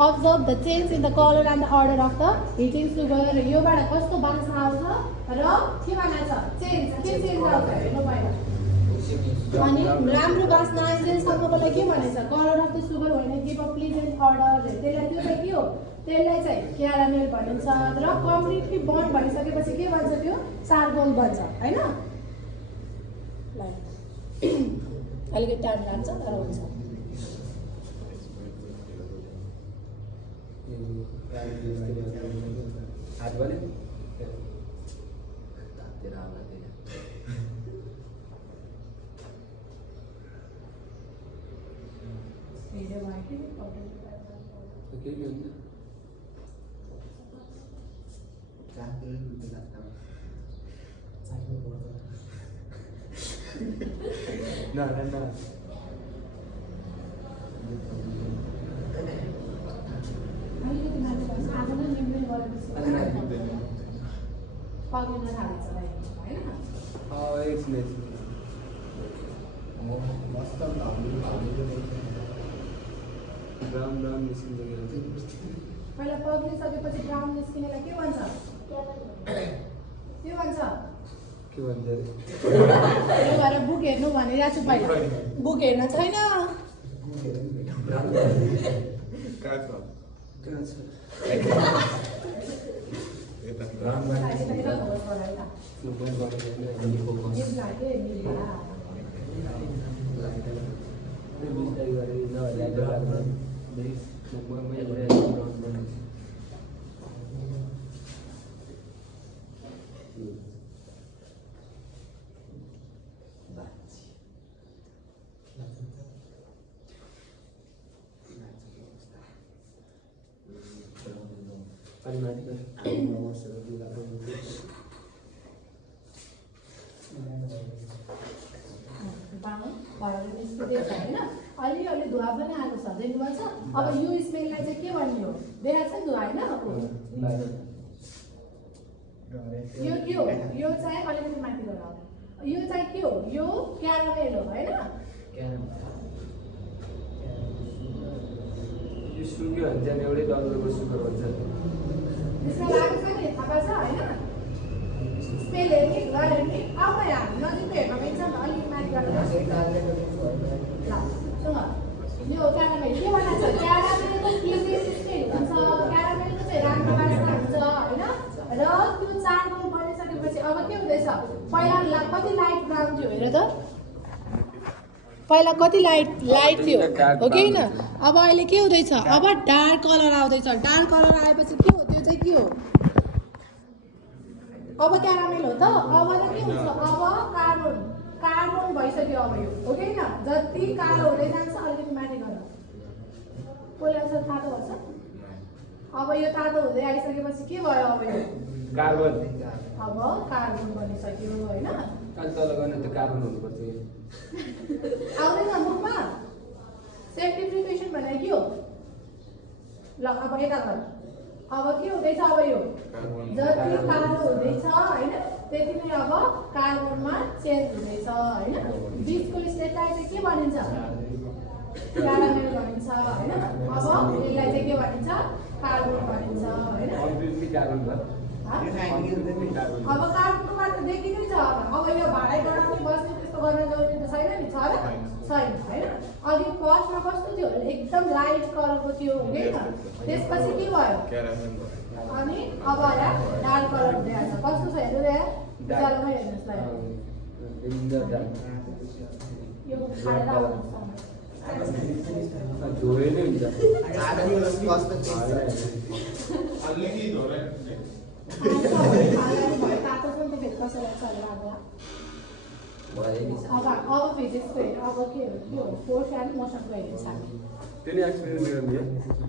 Observe the change in the color and the order of the heating sugar. योबाट कस्तो बास्ना आउँछ र के बनाछ चेन्ज के चेन्ज आउँछ हेर्नु पहिला अनि राम्रो बास्ना आइन्जेलसम्मको लागि के भनेछ कलर अफ द सुगर होइन गिभ अ प्लिजेन्ट अर्डर त्यसलाई त्यो चाहिँ के हो त्यसलाई चाहिँ क्यारामेल भनिन्छ र कम्प्लिटली बर्न भइसकेपछि के भन्छ त्यो चारकोल भन्छ हैन अलिकति टाइम लाग्छ तर हुन्छ हात भने No. ब्राउन निस्किन्छ पहिला पग्लिसकेपछि ब्राउन निस्किनेलाई के भन्छ के भन्छ के भन्छ यो भएर बुक हेर्नु भनिरहेको छु पहिला बुक हेर्न छैन अलि धुवा पनि आएको छ देख्नुभएको छ अब यो स्मेललाई चाहिँ के भन्ने हो देखाएको छ नि धुवा होइन यो के हो यो चाहिँ अलिकति माथि गएर यो चाहिँ के हो यो क्यारामेल हो होइन यो सुक्यो भने चाहिँ एउटै डल्लोको सुगर हुन्छ त्यसमा लागेको छ नि थाहा छ होइन स्मेल हेर्ने हेर्ने अब यहाँ नजिक हेर्न मिल्छ नि अलिक माथि गएर यो क्यारामेल के बनाएको छ क्यारामेलको क्लियरली स्मेल हुन्छ क्यारामेलको चाहिँ राम्रो बास्ना हुन्छ होइन र त्यो चारकोल बनिसकेपछि अब के हुँदैछ पहिला कति लाइट ब्राउन थियो हेर त पहिला कति लाइट थियो हो कि होइन अब अहिले के हुँदैछ अब डार्क कलर आउँदैछ डार्क कलर आएपछि के हो त्यो चाहिँ के हो अब क्यारामेल हो त अब त के हुन्छ अब कार्बन भइसक्यो अब यो हो कि होइन जति कालो हुँदै जान्छ अलिकति माथि गएर पहिला चाहिँ तातो भन्छ अब यो तातो हुँदै आइसकेपछि के भयो अब यो कार्बन अब कार्बन बनिसक्यो होइन अलि तल गर्ने त कार्बन हुनुपर्छ आउँदैन मुखमा सेफ्टी प्रिकसन भनेर के हो ल अब यता गर अब के हुँदैछ अब यो जति कालो हुँदैछ होइन त्यति नै अब कार्बनमा चेन्ज हुँदैछ होइन बिचको स्टेटलाई चाहिँ के भनिन्छ क्यारामेल भनिन्छ होइन अब यसलाई चाहिँ के भनिन्छ कार्बन भनिन्छ होइन अब कार्बनको मात्र देखिनै छ अब यो भाँडै गराउने बस्ने त्यस्तो गर्न जरुरी त छैन नि छ र छैन होइन अघि फर्स्टमा कस्तो थियो एकदम लाइट कलरको थियो होइन त्यसपछि के भयो अनि अब यहाँ डार्क कलर हुँदै आएको छ कस्तो छ हेर्नु यहाँ उज्यालोमा हेर्नुहोस् ल यो खाएर तातो पनि त भेट कसैलाई चलेर अब फिजिक्सको हेर अब के हो फोर्थ एन्ड मोसनको हेर्छ हामी त्यो नि एक्सपिरियन्स गर्ने